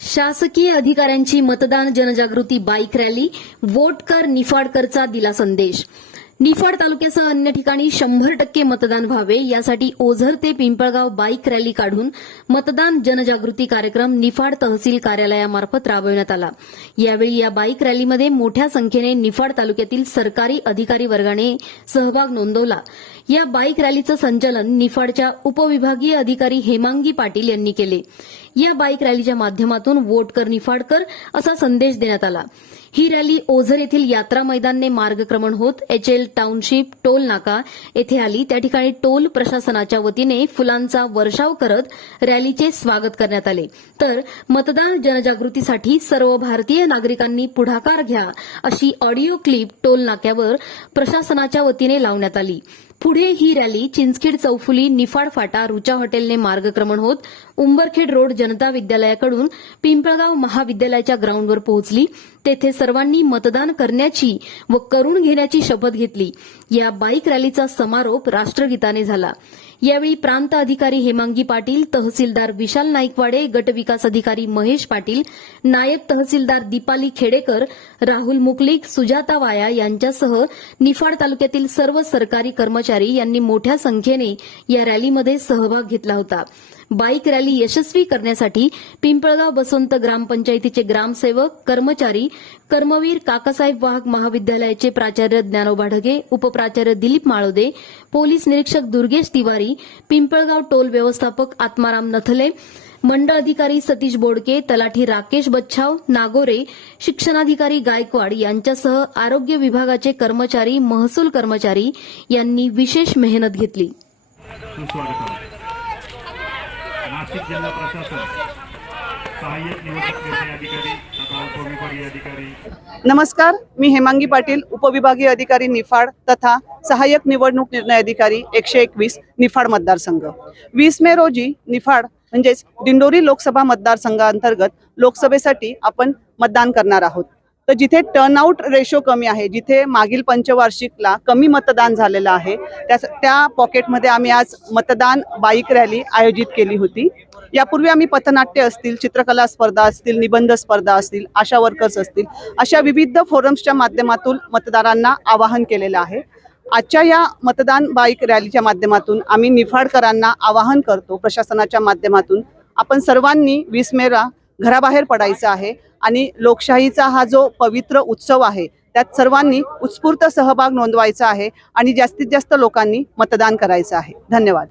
शासकीय अधिकाऱ्यांची मतदान जनजागृती बाईक रॅली वोट कर निफाडकरचा दिला संदेश. निफाड तालुक्यासह अन्य ठिकाणी शंभर टक्के मतदान व्हावे यासाठी ओझर ते पिंपळगाव बाईक रॅली काढून मतदान जनजागृती कार्यक्रम निफाड तहसील कार्यालयामार्फत राबविण्यात आला. यावेळी या बाईक रॅलीमध्ये मोठ्या संख्येने निफाड तालुक्यातील सरकारी अधिकारी वर्गाने सहभाग नोंदवला. या बाईक रॅलीचं संचालन निफाडच्या उपविभागीय अधिकारी हेमांगी पाटील यांनी केले. या बाईक रॅलीच्या माध्यमातून वोट कर निफाडकर असा संदेश देण्यात आला. ही रॅली ओझर येथील यात्रा मैदानने मार्गक्रमण होत. एचएल टाउनशिप टोल नाका येथे आली. त्या ठिकाणी टोल प्रशासनाच्या वतीने फुलांचा वर्षाव करत रॅलीचे स्वागत करण्यात आले. तर मतदान जनजागृतीसाठी सर्व भारतीय नागरिकांनी पुढाकार घ्या अशी ऑडिओ क्लिप टोल नाक्यावर प्रशासनाच्या वतीने लावण्यात आली. पुढे ही रॅली चिंचखेड चौफुली निफाड फाटा रुचा हॉटेलने मार्गक्रमण होत उंबरखेड रोड जनता विद्यालयाकडून पिंपळगाव महाविद्यालयाच्या ग्राउंडवर पोहोचली. तेथे सर्वांनी मतदान करण्याची व करून घेण्याची शपथ घेतली. या बाईक रॅलीचा समारोप राष्ट्रगीताने झाला. यावेळी प्रांत अधिकारी हेमांगी पाटील तहसीलदार विशाल नाईकवाडे गटविकास अधिकारी महेश पाटील नायब तहसीलदार दीपाली खेडेकर राहुल मुकलिक सुजाता वाया यांच्यासह निफाड तालुक्यातील सर्व सरकारी कर्मचारी यांनी मोठ्या संख्येने या रॅलीमध्ये सहभाग घेतला होता. बाईक रॅली यशस्वी करण्यासाठी पिंपळगाव बसवंत ग्रामपंचायतीचे ग्रामसेवक कर्मचारी कर्मवीर काकासाहेब वाहक महाविद्यालयाचे प्राचार्य ज्ञानोबा ढगे उपप्राचार्य दिलीप माळोदे पोलीस निरीक्षक दुर्गेश तिवारी पिंपळगाव टोल व्यवस्थापक आत्माराम नथले मंडळ अधिकारी सतीश बोडके तलाठी राकेश बच्छाव नागोरे शिक्षणाधिकारी गायकवाड यांच्यासह आरोग्य विभागाचे कर्मचारी महसूल कर्मचारी यांनी विशेष मेहनत घेतली. नाशिक जिल्हा प्रशासन नमस्कार मी हेमांगी पाटील उपविभागीय अधिकारी निफाड तथा सहाय्यक निवडणूक निर्णय अधिकारी एकशे एकवीस निफाड मतदारसंघ. वीस मे रोजी निफाड म्हणजेच दिंडोरी लोकसभा मतदारसंघाअंतर्गत लोकसभेसाठी आपण मतदान करणार आहोत. तर जिथे टर्नआउट रेशो कमी आहे जिथे मागील पंचवार्षिकला कमी मतदान झालेलं आहे त्या त्या पॉकेटमध्ये आम्ही आज मतदान बाईक रॅली आयोजित केली होती. यापूर्वी आम्ही पथनाट्य असतील चित्रकला स्पर्धा असतील निबंध स्पर्धा असतील आशा वर्कर्स असतील अशा विविध फोरम्सच्या माध्यमातून मतदारांना आवाहन केलेलं आहे. आजच्या या मतदान बाईक रॅलीच्या माध्यमातून आम्ही निफाडकरांना आवाहन करतो प्रशासनाच्या माध्यमातून आपण सर्वांनी वीस मेला घराबाहेर पडायचं आहे आणि लोकशाहीचा हा जो पवित्र उत्सव आहे त्यात सर्वांनी उत्स्फूर्त सहभाग नोंदवायचा आहे आणि जास्तीत जास्त लोकांनी मतदान करायचं आहे. धन्यवाद.